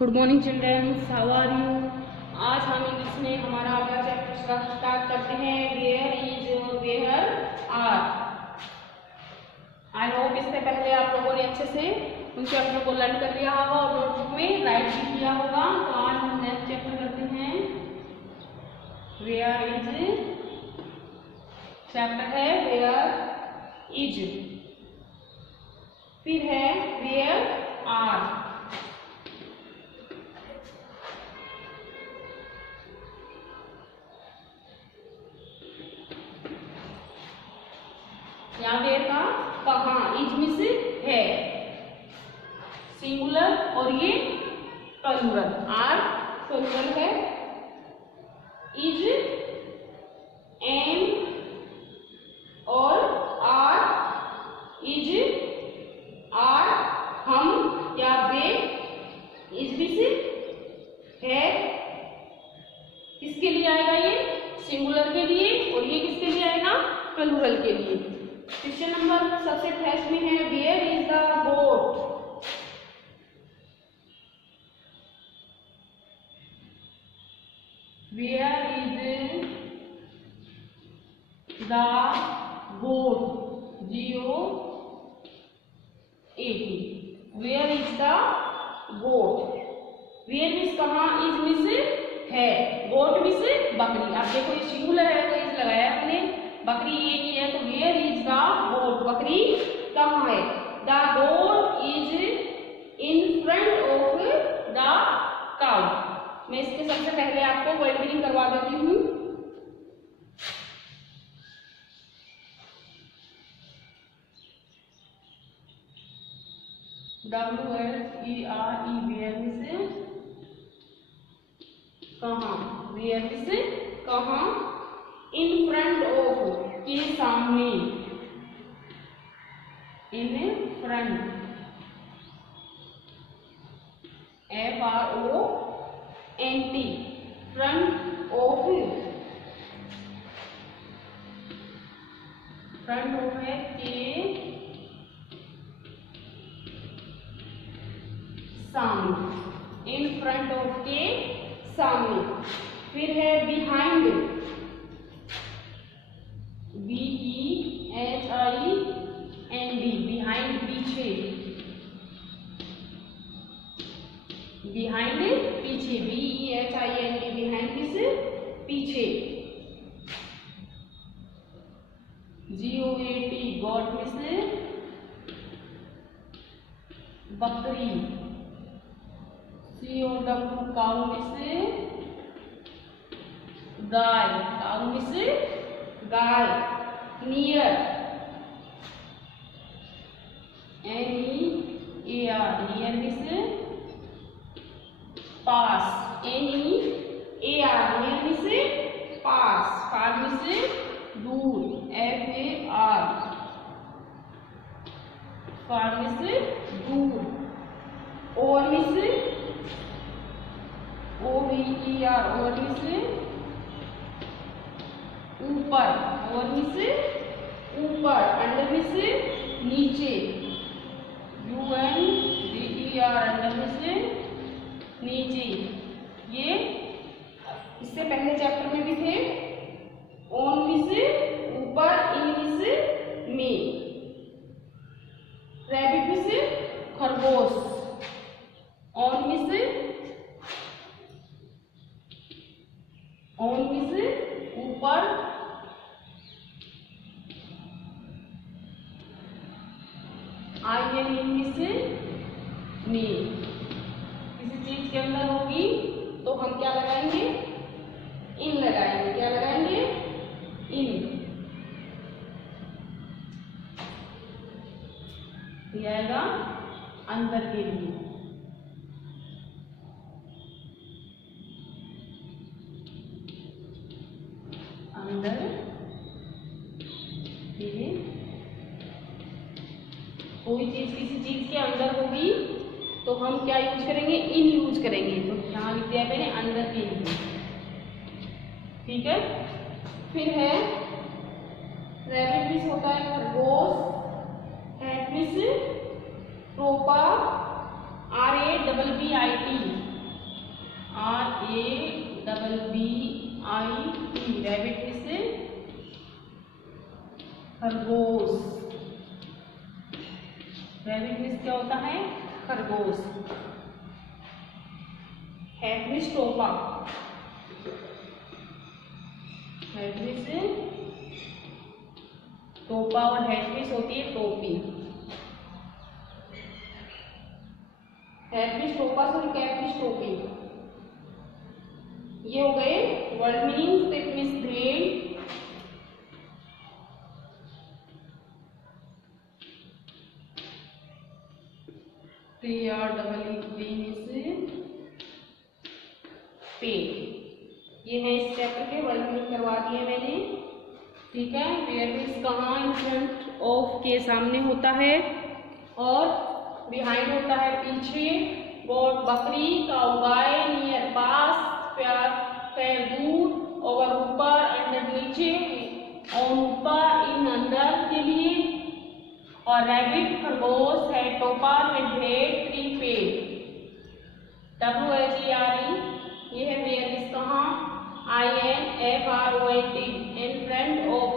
Good morning childrens, how are you. आज हम English में हमारा अगला चैप्टर स्टार्ट करते हैं, where is where are. I hope इससे पहले आप लोगों ने अच्छे से उन चैप्टर को लर्न कर लिया होगा और नोटबुक में राइट भी किया होगा। तो आज हम नेक्स्ट चैप्टर करते हैं, वेयर इज। चैप्टर है वेयर इज, फिर है वेयर आर। यहाँ वेयर का कहाँ, इज मींस है सिंगुलर और ये प्लूरल। आर प्लूरल है, इज एम और आर इज आर हम या वे। इज मींस है, किसके लिए आएगा ये, सिंगुलर के लिए, और ये किसके लिए आएगा, प्लूरल के लिए। क्वेश्चन नंबर सबसे फर्स्ट में है, where is the goat. Where is the goat, GOAT। Where is the goat. Where means कहाँ, इज मीन्स है, गोट मीन्स बकरी। आप देखो ये सिंगुलर है तो इज लगाया हमने, बकरी एक ही है तो वेयर इज द गोट, बकरी कहाँ है। The goat is in front of the cow. मैं इसके सबसे पहले आपको वर्ड मीनिंग करवा देती हूँ। WHERE, वेयर मीन्स कहाँ, वेयर मीन्स कहाँ, इन फ्रंट ऑफ के सामने, in front, FRONT, front of, front of है के सामने, इन फ्रंट ऑफ के सामने। फिर है बिहाइंड, BEHIND, बिहाइंड पीछे, बिहाइंड पीछे, BEHIND, बिहाइंड मींस पीछे। GOAT, गॉट मींस बकरी। COW, काऊ मींस गाय, काऊ मींस गाय। नियर, NEAR, नियर मींस पास। NEAR, नियर मींस पास, फार मींस दूर। FAR, फार मींस दूर। Over means OVER, over means ऊपर, ओवर मींस ऊपर। अंडर मींस नीचे, UNDER, under means नीचे। ये इससे पहले चैप्टर में भी थे। ऑन मींस ऊपर, इन मींस में। रैबिट मींस खरगोश, ऑन मींस ऊपर, IN मींस में। किसी चीज के अंदर होगी तो हम क्या लगाएंगे, इन लगाएंगे। क्या लगाएंगे, इन। ये आएगा अंदर के लिए। अंदर के, कोई चीज किसी चीज के अंदर होगी तो हम क्या यूज करेंगे, इन यूज करेंगे। तो यहाँ लिख दिया मैंने, अंदर के लिए। ठीक है। फिर है रैबिट मींस होता है खरगोश। हैट मींस टोपा, RABBIT, रैबिट मीन्स खरगोश। रैबिट मीन्स क्या होता है? खरगोश। हैट मीन्स टोपा। हैट मीन्स टोपा और हैट मीन्स होती है टोपी। हैट मीन्स टोपा, सॉरी कैप मीन्स टोपी। ये हो गए वर्ड मीनिंग। इट मीन्स भेड़। पेड़। ये है इस चैप्टर के वर्ड मीनिंग करवा दिए मैंने, ठीक है। वेयर मीन्स कहाँ, इन फ्रंट ऑफ के सामने होता है, और बिहाइंड होता है पीछे। गोट बकरी, काऊ गाय, नियर पास प्यार पैर दूर, ओवर ऊपर, अंडर नीचे, ऑन ऊपर, इन अंदर के लिए, और रैबिट खरगोश, है टोपा में भेड़, ट्री पेड़। WHERE ये है वेयर मीन्स कहाँ, INFRONT इन फ्रंट ऑफ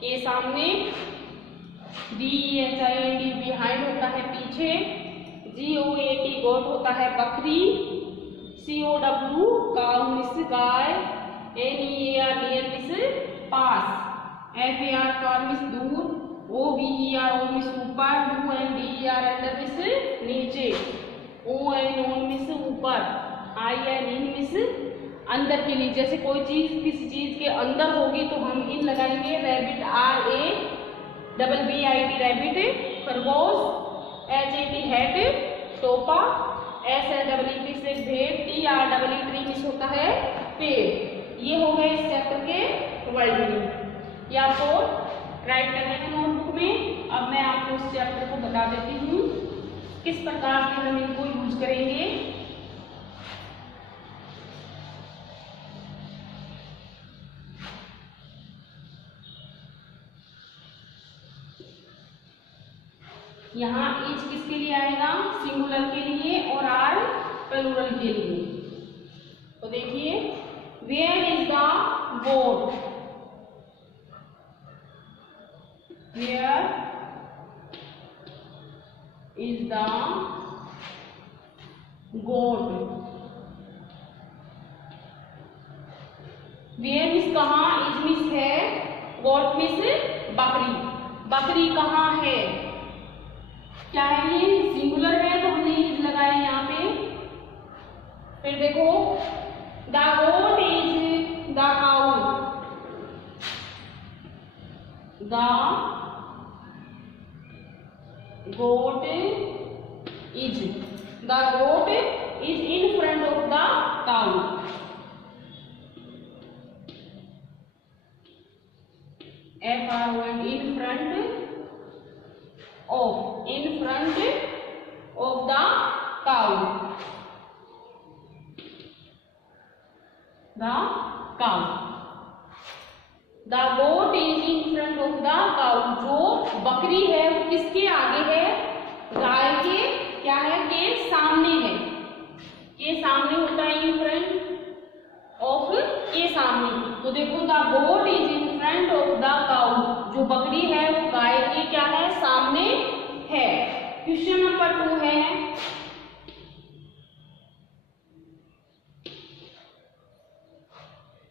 के सामने, DEHIND बिहाइंड होता है पीछे, GOAT गोट होता है बकरी, COW काऊ मीन्स गाय, NEAR नियर मीन्स पास, FAR फार मीन्स दूर, OVER मीन्स ऊपर, UNDER अंडर मीन्स नीचे, ON मीन्स ऊपर, IN इन मीन्स अंदर के लिए। जैसे कोई चीज किसी चीज के अंदर होगी तो हम इन लगाएंगे। रैबिट RABBIT रैबिट, खरगोश HAT हैट, टोपा SLEE से भेड़, TREE ट्री मिस होता है पेड़। ये हो गए इस चैप्टर के वर्ड मीनिंग। ये आपको राइट करने हैं नोटबुक में। अब मैं आपको इस चैप्टर को बता देती हूँ किस प्रकार से हम इनको यूज करेंगे। यहाँ ईच किसके लिए आएगा, सिंगुलर के लिए, और आर प्लूरल के लिए। तो देखिए, where is the goat, where is the goat. Where means कहाँ, इज मीन्स है, गोट मीन्स बकरी। बकरी कहाँ है, क्या है ये, सिंगुलर है तो हमने इज लगाया यहाँ पे। फिर देखो, the goat is the cow, the goat is, the goat is in front of the cow. FRONT in front of, in front of the cow, the cow, the goat is in front of the cow। जो बकरी है वो किसके आगे है, गाय के क्या है, के सामने है। के सामने होता है इन फ्रंट ऑफ, के सामने। तो देखो, the goat is in front of the cow, जो बकरी है वो गाय के क्या है, सामने है। क्वेश्चन नंबर 2 है,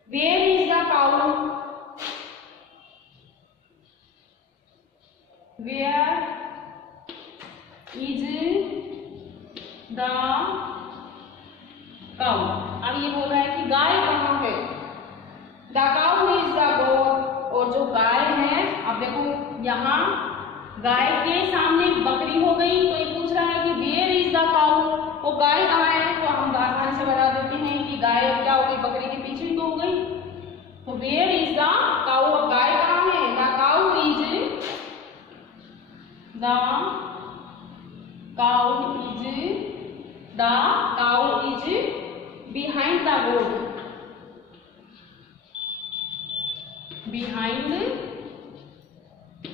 where is the cow, where is the cow. अब ये बोल रहा है कि गाय कहाँ है, the cow is the goat, और जो गाय है, अब देखो यहाँ गाय के सामने बकरी हो गई, तो ये पूछ रहा है कि वेयर इज द काऊ, वो गाय कहाँ है। तो हम आसानी से बता देते हैं कि गाय क्या हो गई, बकरी के पीछे ही तो हो गई। तो वेयर इज द काऊ, और गाय कहाँ है, the cow is, the cow is, the cow is behind the goat, behind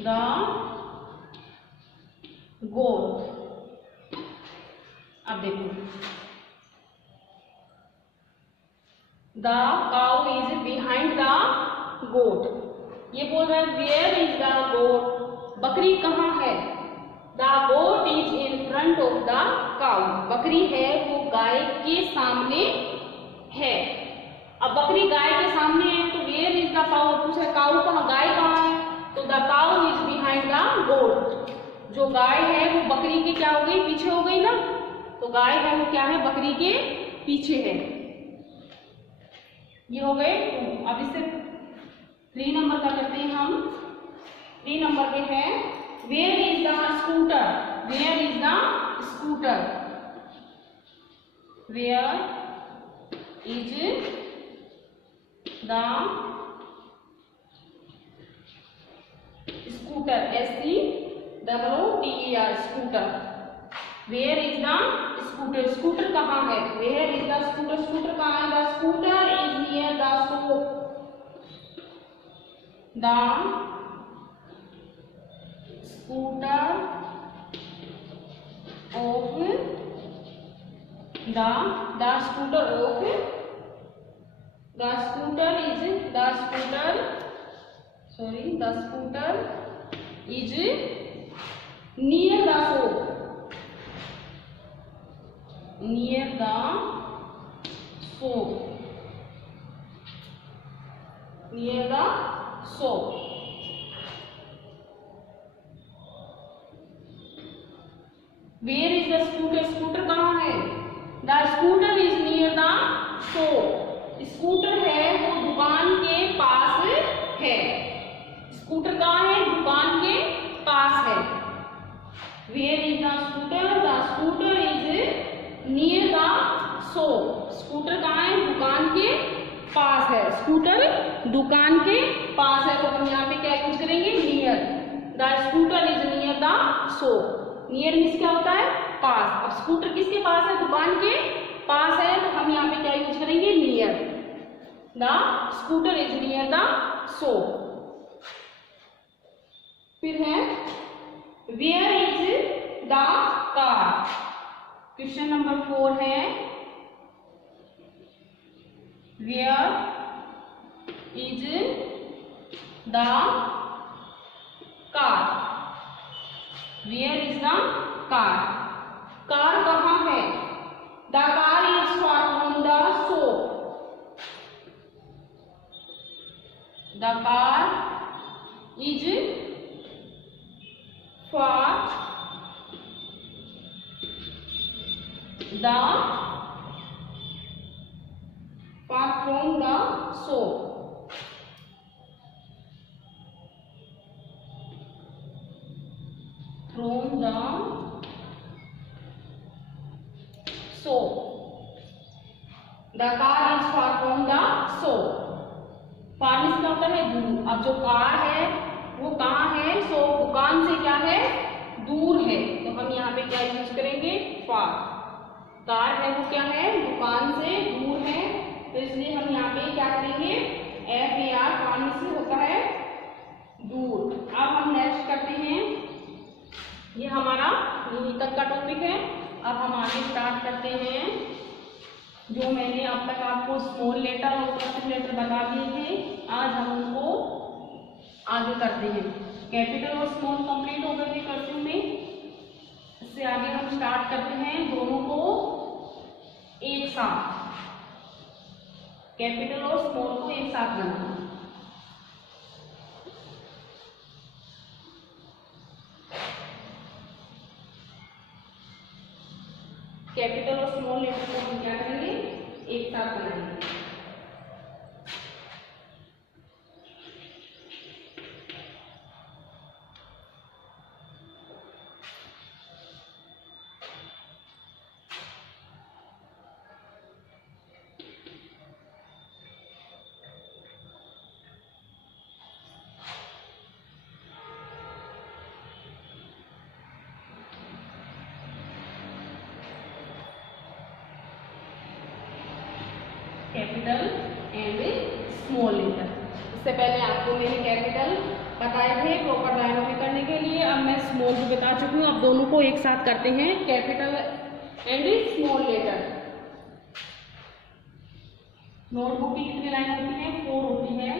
the goat। अब देखो, the cow is behind behind the goat. ये बोल रहा है वेयर इज द गोट, बकरी कहाँ है। The goat is in front of the cow, बकरी है वो गाय के सामने है। अब बकरी गाय के सामने है तो वेयर इज द काउ, पूछा काउ कहाँ, गाय कहाँ है, तो the cow is behind the goat. जो गाय है वो बकरी के क्या हो गई, पीछे हो गई ना, तो गाय है वो क्या है, बकरी के पीछे है। ये हो गए 2। अब इससे 3 नंबर का करते हैं हम। 3 नंबर पे है where is the scooter, where is the scooter, where is the scooter, SCOOTER, scooter. Where is the scooter, scooter कहाँ है, where is the scooter, scooter कहाँ है, the scooter is near the shop, the scooter of the scooter of the scooter is the scooter, sorry the scooter is near the shop, near the shop, near the shop. Where is the scooter, scooter कहाँ है, the scooter is near the shop, scooter है वो दुकान के पास है, scooter कहाँ है, दुकान के पास है। Where is the scooter is near the shop, scooter कहाँ है, दुकान के पास है, स्कूटर दुकान के पास है, तो हम यहाँ पे क्या यूज करेंगे, near. The scooter is near the shop, near means क्या होता है, पास। अब स्कूटर किसके पास है, दुकान के पास है, तो हम यहाँ पे क्या यूज करेंगे, near. The scooter is near the shop. फिर है where is the car, question number 4 है where is the car, where is the car, car कहाँ है, the car is far from the shop, the car is far from the shop, from the shop, the car is far from the shop। Far means क्या होता है, दूर। अब जो car है वो कहाँ है, सो दुकान से क्या है, दूर है, तो हम यहाँ पे क्या यूज करेंगे, फार। कार है वो क्या है, दुकान से दूर है, तो इसलिए हम यहाँ पे क्या करेंगे, FAR, फार से होता है दूर। अब हम नेक्स्ट करते हैं, ये हमारा यहीं तक का टॉपिक है। अब हम आगे स्टार्ट करते हैं, जो मैंने अब तक आपको स्मॉल लेटर और कैपिटल लेटर बता दिए थे, आज हम उनको आगे करते हैं। कैपिटल और स्मॉल कंप्लीट हो गए थे कर्सिव में, इससे आगे हम स्टार्ट करते हैं दोनों को एक साथ, कैपिटल और स्मॉल को एक साथ बनाना। कैपिटल और स्मॉल लेटर को हम क्या करेंगे, एक साथ बनाएंगे। Capital and small letter. इससे पहले आपको मैंने कैपिटल बताए थे प्रॉपर लाइनों में करने के लिए, अब मैं स्मॉल भी बता चुकी हूँ। अब दोनों को एक साथ करते हैं, capital and small letter. Notebook की कितनी लाइन होती है? 4 होती है।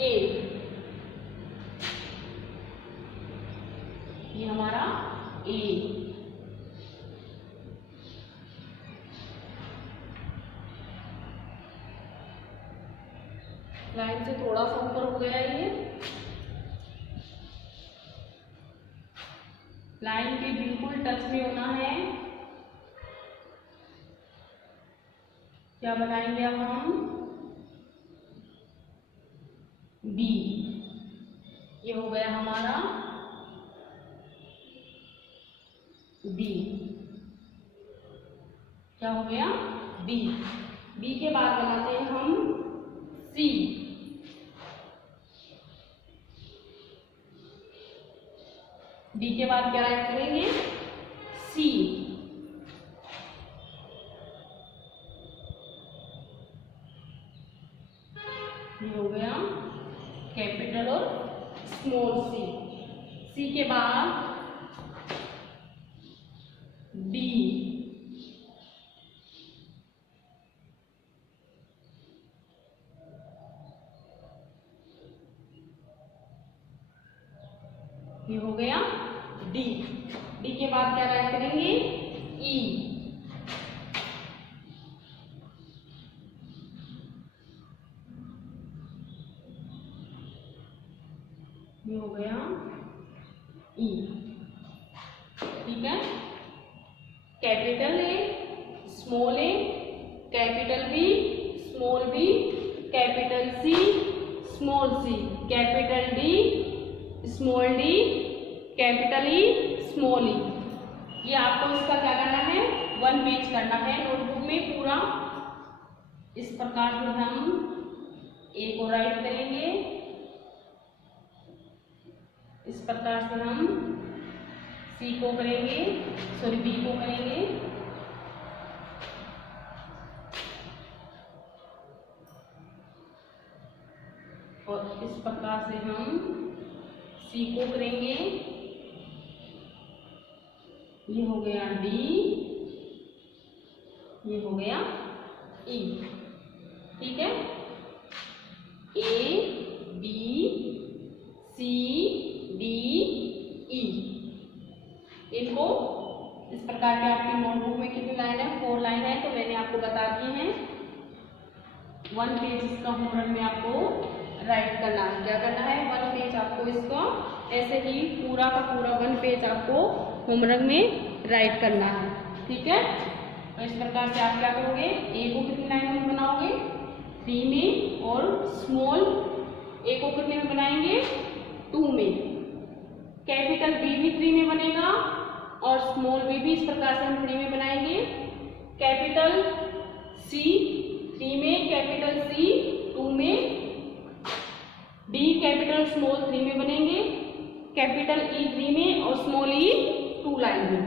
ए, ये हमारा ए। लाइन से थोड़ा सा ऊपर हो गया ये, लाइन के बिल्कुल टच में होना है। क्या बनाएंगे अब हम? बी। ये हो गया हमारा बी। क्या हो गया? बी। बी के बाद बनाते हैं हम सी। डी के बाद क्या राइट करेंगे? सी। ये हो गया कैपिटल और स्मॉल सी। सी के बाद डी। ये हो गया डी। डी के बाद क्या राइट करेंगे? ई। ये हो गया ई। ठीक है, capital A, small A, capital B, small B, capital C, small C, capital D, small D, capital E, small E. ये आपको इसका क्या करना है? 1 पेज करना है नोटबुक में पूरा। इस प्रकार से हम ए को राइट करेंगे, इस प्रकार से हम सी को करेंगे, सॉरी बी को करेंगे, और इस प्रकार से हम सी को करेंगे। ये हो गया डी, ये हो गया ई। ठीक है, A B C D E. इनको इस प्रकार के आपकी नोटबुक में कितनी लाइन है? 4 लाइन है, तो मैंने आपको बता दिए हैं। 1 पेज इसका होमवर्क में आपको राइट करना है। क्या करना है? 1 पेज आपको इसका ऐसे ही पूरा का पूरा 1 पेज आपको होमवर्क में राइट करना है। ठीक है, तो इस प्रकार से आप क्या करोगे? ए को कितनी लाइन में बनाओगे? 3 में, और स्मॉल ए को कितने में बनाएंगे? 2 में। कैपिटल बी भी 3 में बनेगा, और स्मॉल बी भी इस प्रकार से हम 3 में बनाएंगे। कैपिटल सी 3 में, कैपिटल सी 2 में, डी कैपिटल स्मॉल 3 में बनेंगे, कैपिटल ई 3 में, और स्मॉल ई 2 लाइन में।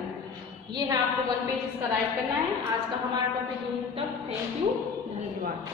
ये है आपको 1 पेज इसका राइट करना है। आज का हमारा टॉपिक यहीं तक। थैंक यू, धन्यवाद।